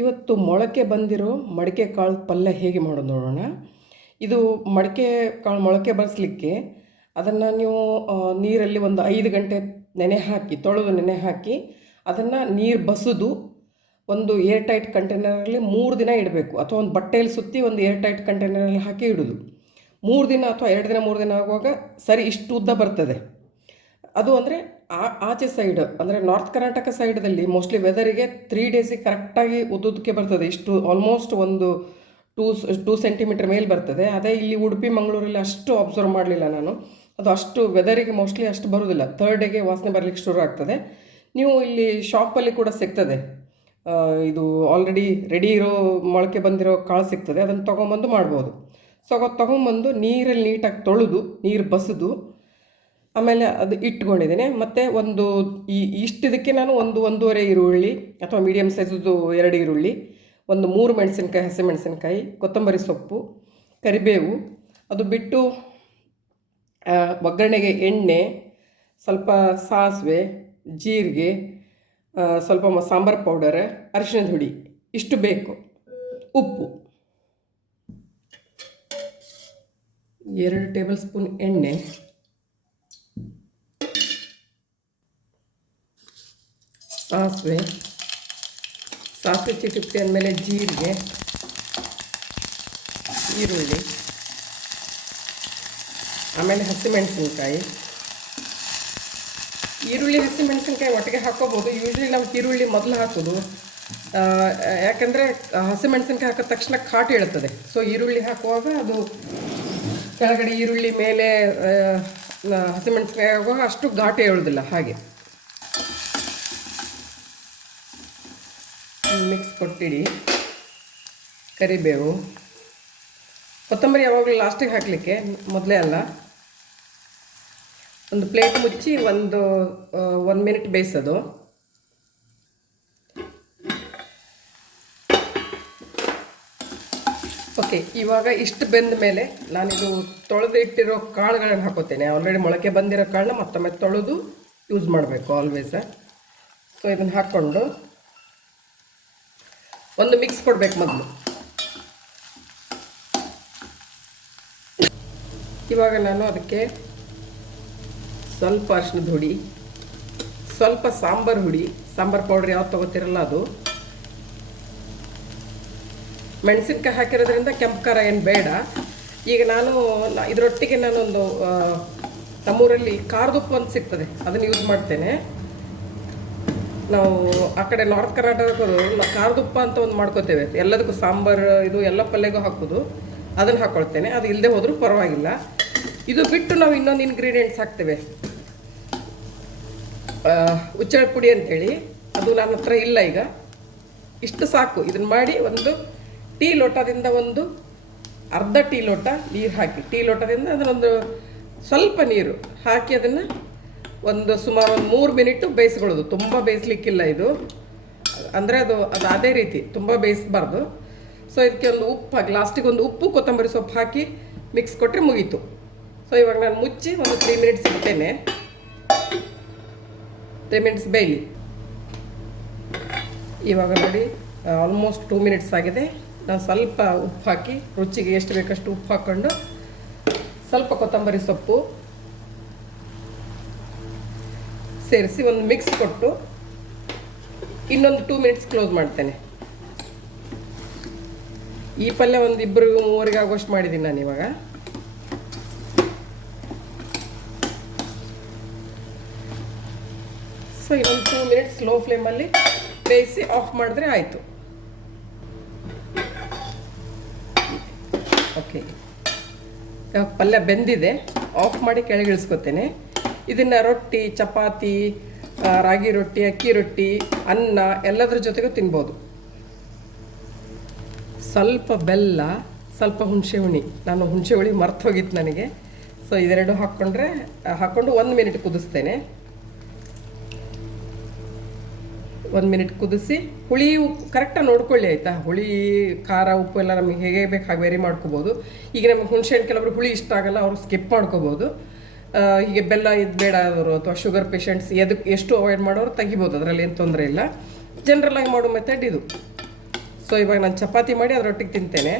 ಇವತ್ತು ಮೊಳಕೆ ಬಂದಿರೋ ಮಡಿಕೆ ಕಾಳು ಪಲ್ಯ ಹೇಗೆ ಮಾಡೋದು ನೋಡೋಣ. ಇದು ಮಡಿಕೆ ಕಾಳು ಮೊಳಕೆ ಬಳಸಲಿಕ್ಕೆ ಅದನ್ನು ನೀವು ನೀರಲ್ಲಿ ಒಂದು ಐದು ಗಂಟೆ ನೆನೆ ಹಾಕಿ, ತೊಳೆದು ನೆನೆ ಹಾಕಿ ಅದನ್ನು ನೀರು ಬಸಿದು ಒಂದು ಏರ್ ಟೈಟ್ ಕಂಟೈನರಲ್ಲಿ ಮೂರು ದಿನ ಇಡಬೇಕು. ಅಥವಾ ಒಂದು ಬಟ್ಟೆಯಲ್ಲಿ ಸುತ್ತಿ ಒಂದು ಏರ್ ಟೈಟ್ ಕಂಟೈನರಲ್ಲಿ ಹಾಕಿ ಇಡೋದು. ಮೂರು ದಿನ ಅಥವಾ ಎರಡು ದಿನ ಮೂರು ದಿನ ಆಗುವಾಗ ಸರಿ ಇಷ್ಟು ಉದ್ದ ಬರ್ತದೆ. ಅದು ಅಂದರೆ ಆ ಆಚೆ ಸೈಡ್ ಅಂದರೆ ನಾರ್ತ್ ಕರ್ನಾಟಕ ಸೈಡಲ್ಲಿ ಮೋಸ್ಟ್ಲಿ ವೆದರಿಗೆ ತ್ರೀ ಡೇಸಿಗೆ ಕರೆಕ್ಟಾಗಿ ಉದ್ದುದಕ್ಕೆ ಬರ್ತದೆ. ಇಷ್ಟು ಆಲ್ಮೋಸ್ಟ್ ಒಂದು ಟೂ ಟೂ ಸೆಂಟಿಮೀಟರ್ ಮೇಲೆ ಬರ್ತದೆ. ಅದೇ ಇಲ್ಲಿ ಉಡುಪಿ ಮಂಗಳೂರಲ್ಲಿ ಅಷ್ಟು ಅಬ್ಸರ್ವ್ ಮಾಡಲಿಲ್ಲ ನಾನು. ಅದು ಅಷ್ಟು ವೆದರಿಗೆ ಮೋಸ್ಟ್ಲಿ ಅಷ್ಟು ಬರೋದಿಲ್ಲ. ಥರ್ಡ್ ಡೇಗೆ ವಾಸನೆ ಬರಲಿಕ್ಕೆ ಶುರು ಆಗ್ತದೆ. ನೀವು ಇಲ್ಲಿ ಶಾಪಲ್ಲಿ ಕೂಡ ಸಿಗ್ತದೆ. ಇದು ಆಲ್ರೆಡಿ ರೆಡಿ ಇರೋ ಮೊಳಕೆ ಬಂದಿರೋ ಕಾಳು ಸಿಗ್ತದೆ. ಅದನ್ನು ತೊಗೊಂಬಂದು ಮಾಡ್ಬೋದು. ಸೊ ಅದು ತೊಗೊಂಬಂದು ನೀರಲ್ಲಿ ನೀಟಾಗಿ ತೊಳೆದು, ನೀರು ಬಸಿದು ಆಮೇಲೆ ಅದು ಇಟ್ಕೊಂಡಿದ್ದೀನಿ. ಮತ್ತು ಒಂದು ಈ ಇಷ್ಟಿದಕ್ಕೆ ನಾನು ಒಂದು ಒಂದೂವರೆ ಈರುಳ್ಳಿ ಅಥವಾ ಮೀಡಿಯಮ್ ಸೈಜದ್ದು ಎರಡು ಈರುಳ್ಳಿ, ಒಂದು ಮೂರು ಮೆಣಸಿನ್ಕಾಯಿ ಹಸಿಮೆಣಸಿನ್ಕಾಯಿ ಕೊತ್ತಂಬರಿ ಸೊಪ್ಪು, ಕರಿಬೇವು, ಅದು ಬಿಟ್ಟು ಒಗ್ಗರಣೆಗೆ ಎಣ್ಣೆ, ಸ್ವಲ್ಪ ಸಾಸಿವೆ, ಜೀರಿಗೆ ಸ್ವಲ್ಪ ಸಾಂಬಾರು ಪೌಡರ್, ಅರಿಶಿಣದ ಹುಡಿ, ಇಷ್ಟು ಬೇಕು. ಉಪ್ಪು. ಎರಡು ಟೇಬಲ್ ಸ್ಪೂನ್ ಎಣ್ಣೆ. ಸಾಸಿವೆ ಸಾಸಿವೆ ಚಿಟುಕ್ತಿ ಅಂದಮೇಲೆ ಜೀರಿಗೆ, ಈರುಳ್ಳಿ, ಆಮೇಲೆ ಹಸಿಮೆಣಸಿನ್ಕಾಯಿ. ಈರುಳ್ಳಿ, ಹಸಿಮೆಣಸಿನ್ಕಾಯಿ ಒಟ್ಟಿಗೆ ಹಾಕೋಬೋದು. ಯೂಶ್ವಲಿ ನಾವು ಈರುಳ್ಳಿ ಮೊದಲು ಹಾಕೋದು. ಯಾಕಂದರೆ ಹಸಿಮೆಣಸಿನ್ಕಾಯಿ ಹಾಕಿದ ತಕ್ಷಣ ಕಾಟ ಹೇಳ್ತದೆ ಸೊ ಈರುಳ್ಳಿ ಹಾಕುವಾಗ ಅದು ಕೆಳಗಡೆ ಈರುಳ್ಳಿ ಮೇಲೆ ಹಸಿಮೆಣಸಿನ್ಕಾಯಿ ಆಗುವಾಗ ಅಷ್ಟು ಘಾಟ ಹೇಳೋದಿಲ್ಲ ಹಾಗೆ. ಮಿಕ್ಸ್ ಕೊಟ್ಟಿಡಿ. ಕರಿಬೇವು. ಕೊತ್ತಂಬರಿ ಯಾವಾಗಲೂ ಲಾಸ್ಟಿಗೆ ಹಾಕಲಿಕ್ಕೆ, ಮೊದಲೇ ಅಲ್ಲ. ಒಂದು ಪ್ಲೇಟ್ ಮುಚ್ಚಿ ಒಂದು ಒನ್ ಮಿನಿಟ್ ಬೇಯಿಸೋದು. ಓಕೆ, ಇವಾಗ ಇಷ್ಟು ಬೆಂದ ಮೇಲೆ ನಾನಿದು ತೊಳೆದು ಇಟ್ಟಿರೋ ಕಾಳುಗಳನ್ನು ಹಾಕೋತೇನೆ. ಆಲ್ರೆಡಿ ಮೊಳಕೆ ಬಂದಿರೋ ಕಾಳನ್ನ ಮತ್ತೊಮ್ಮೆ ತೊಳೆದು ಯೂಸ್ ಮಾಡಬೇಕು ಆಲ್ವೇಸ ಸೊ ಇದನ್ನು ಹಾಕ್ಕೊಂಡು ಒಂದು ಮಿಕ್ಸ್ ಕೊಡಬೇಕು ಮೊದಲು. ಇವಾಗ ನಾನು ಅದಕ್ಕೆ ಸ್ವಲ್ಪ ಅರ್ಶಿನದ ಹುಡಿ, ಸ್ವಲ್ಪ ಸಾಂಬಾರು ಹುಡಿ, ಸಾಂಬಾರು ಪೌಡರ್ ಯಾವ್ದು ತೊಗೋತಿರಲ್ಲ ಅದು. ಮೆಣಸಿನ್ಕಾಯಿ ಹಾಕಿರೋದ್ರಿಂದ ಕೆಂಪು ಖಾರ ಏನು ಬೇಡ. ಈಗ ನಾನು ಇದರೊಟ್ಟಿಗೆ ನಾನೊಂದು ನಮ್ಮೂರಲ್ಲಿ ಖಾರದ ಉಪ್ಪು ಅಂತ ಸಿಗ್ತದೆ, ಅದನ್ನು ಯೂಸ್ ಮಾಡ್ತೇನೆ. ನಾವು ಆ ಕಡೆ ನಾರ್ತ್ ಕರ್ನಾಟಕದವರು ಖಾರದುಪ್ಪ ಅಂತ ಒಂದು ಮಾಡ್ಕೋತೇವೆ. ಎಲ್ಲದಕ್ಕೂ ಸಾಂಬಾರು, ಇದು ಎಲ್ಲ ಪಲ್ಯಗೂ ಹಾಕೋದು. ಅದನ್ನು ಹಾಕ್ಕೊಳ್ತೇನೆ ಅದು ಇಲ್ಲದೆ ಹೋದರೂ ಪರವಾಗಿಲ್ಲ. ಇದು ಬಿಟ್ಟು ನಾವು ಇನ್ನೊಂದು ಇನ್ಗ್ರೀಡಿಯೆಂಟ್ಸ್ ಹಾಕ್ತೇವೆ. ಉಚ್ಚಳ ಪುಡಿ ಅಂತೇಳಿ. ಅದು ನನ್ನ ಹತ್ರ ಇಲ್ಲ ಈಗ. ಇಷ್ಟು ಸಾಕು. ಇದನ್ನು ಮಾಡಿ ಒಂದು ಟೀ ಲೋಟದಿಂದ ಒಂದು ಅರ್ಧ ಟೀ ಲೋಟ ನೀರು ಹಾಕಿ. ಟೀ ಲೋಟದಿಂದ ಅದನ್ನೊಂದು ಸ್ವಲ್ಪ ನೀರು ಹಾಕಿ ಅದನ್ನು ಒಂದು ಸುಮಾರು ಒಂದು ಮೂರು ಮಿನಿಟು ಬೇಯಿಸ್ಕೊಳ್ಳೋದು. ತುಂಬ ಬೇಯಿಸ್ಲಿಕ್ಕಿಲ್ಲ ಇದು. ಅಂದರೆ ಅದು ಅದು ಅದೇ ರೀತಿ, ತುಂಬ ಬೇಯಿಸ್ಬಾರ್ದು. ಸೊ ಇದಕ್ಕೆ ಒಂದು ಉಪ್ಪು ಹಾಕಿ ಲಾಸ್ಟಿಗೆ ಒಂದು ಉಪ್ಪು, ಕೊತ್ತಂಬರಿ ಸೊಪ್ಪು ಹಾಕಿ ಮಿಕ್ಸ್ ಕೊಟ್ಟರೆ ಮುಗೀತು. ಸೊ ಇವಾಗ ನಾನು ಮುಚ್ಚಿ ಒಂದು ತ್ರೀ ಮಿನಿಟ್ಸ್ ಇಡ್ತೇನೆ. ತ್ರೀ ಮಿನಿಟ್ಸ್ ಬೇಯಲಿ. ಇವಾಗ ನೋಡಿ ಆಲ್ಮೋಸ್ಟ್ ಟೂ ಮಿನಿಟ್ಸ್ ಆಗಿದೆ. ನಾನು ಸ್ವಲ್ಪ ಉಪ್ಪು ಹಾಕಿ, ರುಚಿಗೆ ಎಷ್ಟು ಬೇಕಷ್ಟು ಉಪ್ಪು ಹಾಕ್ಕೊಂಡು ಸ್ವಲ್ಪ ಕೊತ್ತಂಬರಿ ಸೊಪ್ಪು ಸೇರಿಸಿ ಒಂದು ಮಿಕ್ಸ್ ಕೊಟ್ಟು ಇನ್ನೊಂದು ಟೂ ಮಿನಿಟ್ಸ್ ಕ್ಲೋಸ್ ಮಾಡ್ತೇನೆ. ಈ ಪಲ್ಯ ಒಂದು ಇಬ್ಬರಿಗೂ ಮೂವರಿಗೆ ಆಗೋಷ್ಟು ಮಾಡಿದ್ದೀನಿ ನಾನು ಇವಾಗ. ಸೊ ಇನ್ನೊಂದು ಟೂ ಮಿನಿಟ್ಸ್ ಲೋ ಫ್ಲೇಮಲ್ಲಿ ಬೇಯಿಸಿ ಆಫ್ ಮಾಡಿದ್ರೆ ಆಯಿತು. ಓಕೆ ಪಲ್ಯ ಬೆಂದಿದೆ. ಆಫ್ ಮಾಡಿ ಕೆಳಗಿಳಿಸ್ಕೊತೇನೆ ಇದನ್ನು ರೊಟ್ಟಿ, ಚಪಾತಿ ರಾಗಿ ರೊಟ್ಟಿ, ಅಕ್ಕಿ ರೊಟ್ಟಿ, ಅನ್ನ ಎಲ್ಲದರ ಜೊತೆಗೂ ತಿನ್ಬೋದು. ಸ್ವಲ್ಪ ಬೆಲ್ಲ, ಸ್ವಲ್ಪ ಹುಣಸೆ ಹುಣಿ. ನಾನು ಹುಣಸೆ ಹುಳಿ ಮರ್ತು ಹೋಗಿತ್ತು ನನಗೆ. ಸೊ ಇದೆರಡು ಹಾಕ್ಕೊಂಡ್ರೆ ಹಾಕ್ಕೊಂಡು ಒಂದು ಮಿನಿಟ್ ಕುದಿಸ್ತೇನೆ. ಒಂದು ಮಿನಿಟ್ ಕುದಿಸಿ, ಹುಳಿ ಉಪ್ಪು ಕರೆಕ್ಟಾಗಿ ನೋಡ್ಕೊಳ್ಳಿ ಆಯಿತಾ? ಹುಳಿ, ಖಾರ, ಉಪ್ಪು ಎಲ್ಲ ನಮಗೆ ಹೇಗೆ ಬೇಕು ಹಾಗೆ ವೇರಿ ಮಾಡ್ಕೋಬೋದು. ಈಗ ನಮಗೆ ಹುಣಸೆ ಹಣ್ಣು ಕೆಲವರು ಹುಳಿ ಇಷ್ಟ ಆಗಲ್ಲ, ಅವರು ಸ್ಕಿಪ್ ಮಾಡ್ಕೋಬೋದು. ಹೀಗೆ ಬೆಲ್ಲ ಇದು ಬೇಡ ಅವರು ಅಥವಾ ಶುಗರ್ ಪೇಷಂಟ್ಸ್ ಎದಕ್ಕೆ ಎಷ್ಟು ಅವಾಯ್ಡ್ ಮಾಡೋರು ತೆಗಿಬೋದು, ಅದರಲ್ಲಿ ಏನು ತೊಂದರೆ ಇಲ್ಲ. ಜನರಲಾಗಿ ಮಾಡೋ ಮೆಥಡ್ ಇದು. ಸೊ ಇವಾಗ ನಾನು ಚಪಾತಿ ಮಾಡಿ ಅದರೊಟ್ಟಿಗೆ ತಿಂತೇನೆ.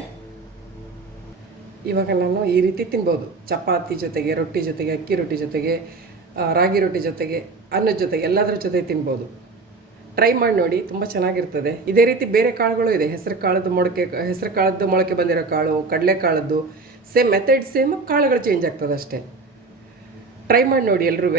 ಇವಾಗ ನಾನು ಈ ರೀತಿ ತಿನ್ಬೋದು. ಚಪಾತಿ ಜೊತೆಗೆ, ರೊಟ್ಟಿ ಜೊತೆಗೆ, ಅಕ್ಕಿ ರೊಟ್ಟಿ ಜೊತೆಗೆ ರಾಗಿ ರೊಟ್ಟಿ ಜೊತೆಗೆ, ಅನ್ನದ ಜೊತೆಗೆ, ಎಲ್ಲದರ ಜೊತೆ ತಿನ್ಬೋದು. ಟ್ರೈ ಮಾಡಿ ನೋಡಿ, ತುಂಬ ಚೆನ್ನಾಗಿರ್ತದೆ. ಇದೇ ರೀತಿ ಬೇರೆ ಕಾಳುಗಳು ಇದೆ. ಹೆಸರು ಕಾಳದ್ದು ಮೊಳಕೆ, ಹೆಸರು ಕಾಳದ್ದು ಮೊಳಕೆ ಬಂದಿರೋ ಕಾಳು, ಕಡಲೆ ಕಾಳದ್ದು ಸೇಮ್ ಮೆಥಡ್ ಸೇಮ್ ಕಾಳುಗಳು ಚೇಂಜ್ ಆಗ್ತದೆ ಅಷ್ಟೇ ಟ್ರೈ ಮಾಡಿ ನೋಡಿ ಎಲ್ರೂ